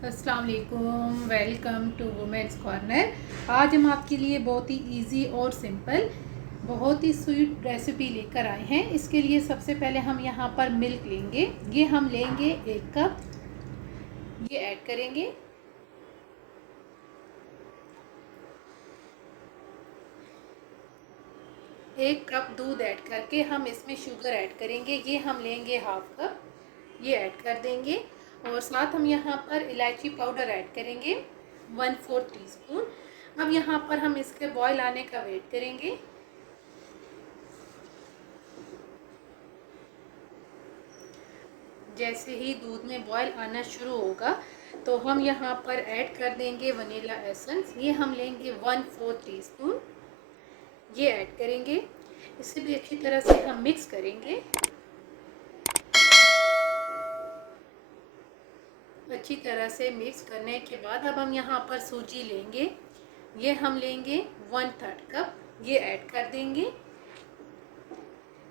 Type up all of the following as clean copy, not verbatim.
अस्सलाम वालेकुम, welcome to women's corner. आज हम आपके लिए बहुत ही इजी और सिंपल बहुत ही स्वीट रेसिपी लेकर आए हैं। इसके लिए सबसे पहले हम यहाँ पर मिल्क लेंगे। ये हम लेंगे 1 कप, ये ऐड करेंगे। एक कप दूध ऐड करके हम इसमें शुगर ऐड करेंगे। ये हम लेंगे 1/2 कप, ये ऐड कर देंगे। और साथ हम यहाँ पर इलायची पाउडर ऐड करेंगे 1/4 टीस्पून। अब यहाँ पर हम इसके बॉयल आने का वेट करेंगे। जैसे ही दूध में बॉयल आना शुरू होगा तो हम यहाँ पर ऐड कर देंगे वनीला एसेंस। ये हम लेंगे 1/4 टीस्पून, ये ऐड करेंगे। इसे भी अच्छी तरह से हम मिक्स करेंगे। अच्छी तरह से मिक्स करने के बाद अब हम यहाँ पर सूजी लेंगे। ये हम लेंगे 1/3 कप, ये ऐड कर देंगे।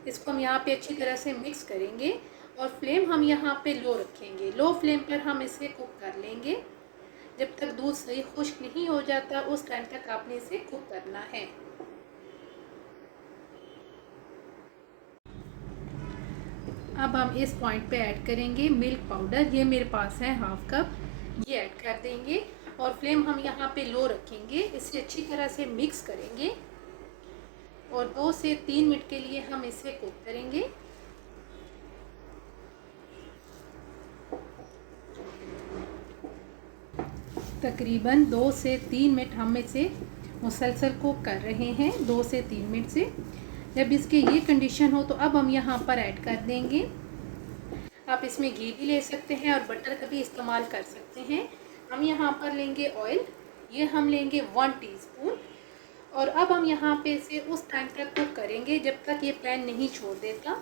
इसको हम यहाँ पे अच्छी तरह से मिक्स करेंगे और फ्लेम हम यहाँ पे लो रखेंगे। लो फ्लेम पर हम इसे कुक कर लेंगे। जब तक दूध सही खुश्क नहीं हो जाता उस टाइम तक आपने इसे कुक करना है। अब हम इस पॉइंट पे ऐड करेंगे मिल्क पाउडर। ये मेरे पास है 1/2 कप, ये ऐड कर देंगे और फ्लेम हम यहाँ पे लो रखेंगे। इसे अच्छी तरह से मिक्स करेंगे और 2 से 3 मिनट के लिए हम इसे कुक करेंगे। तकरीबन 2 से 3 मिनट हम इसे मुसलसल कुक कर रहे हैं, 2 से 3 मिनट से। जब इसके ये कंडीशन हो तो अब हम यहाँ पर ऐड कर देंगे। आप इसमें घी भी ले सकते हैं और बटर का भी इस्तेमाल कर सकते हैं। हम यहाँ पर लेंगे ऑयल, ये हम लेंगे 1 टीस्पून। और अब हम यहाँ पे इसे उस टाइम तक कुक करेंगे जब तक ये पैन नहीं छोड़ देता।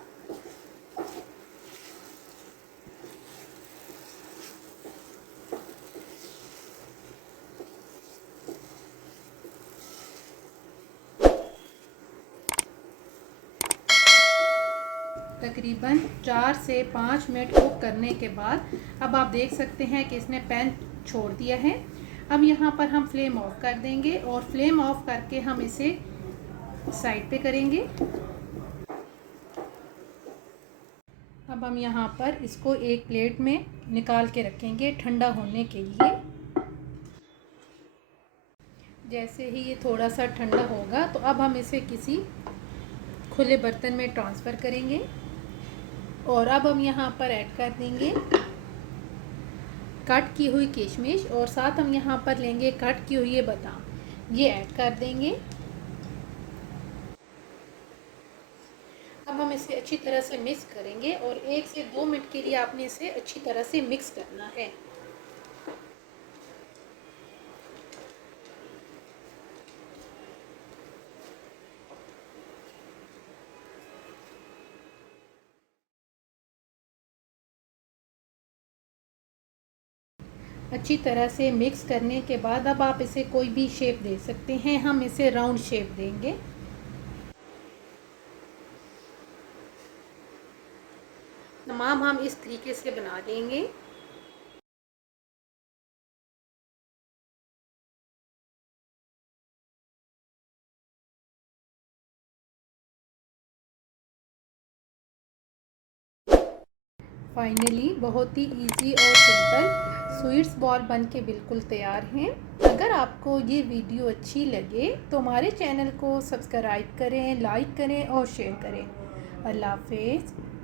तकरीबन 4 से 5 मिनट कुक करने के बाद अब आप देख सकते हैं कि इसने पैन छोड़ दिया है। अब यहाँ पर हम फ्लेम ऑफ कर देंगे और फ्लेम ऑफ करके हम इसे साइड पे करेंगे। अब हम यहाँ पर इसको एक प्लेट में निकाल के रखेंगे ठंडा होने के लिए। जैसे ही ये थोड़ा सा ठंडा होगा तो अब हम इसे किसी खुले बर्तन में ट्रांसफ़र करेंगे। और अब हम यहाँ पर ऐड कर देंगे कट की हुई किशमिश और साथ हम यहाँ पर लेंगे कट की हुई बादाम, ये ऐड कर देंगे। अब हम इसे अच्छी तरह से मिक्स करेंगे और 1 से 2 मिनट के लिए आपने इसे अच्छी तरह से मिक्स करना है। अच्छी तरह से मिक्स करने के बाद अब आप इसे कोई भी शेप दे सकते हैं। हम इसे राउंड शेप देंगे। तमाम हम इस तरीके से बना देंगे। फाइनली बहुत ही इजी और सिंपल स्वीट्स बॉल बन के बिल्कुल तैयार हैं। अगर आपको ये वीडियो अच्छी लगे तो हमारे चैनल को सब्सक्राइब करें, लाइक करें और शेयर करें। अल्लाह हाफ़िज़।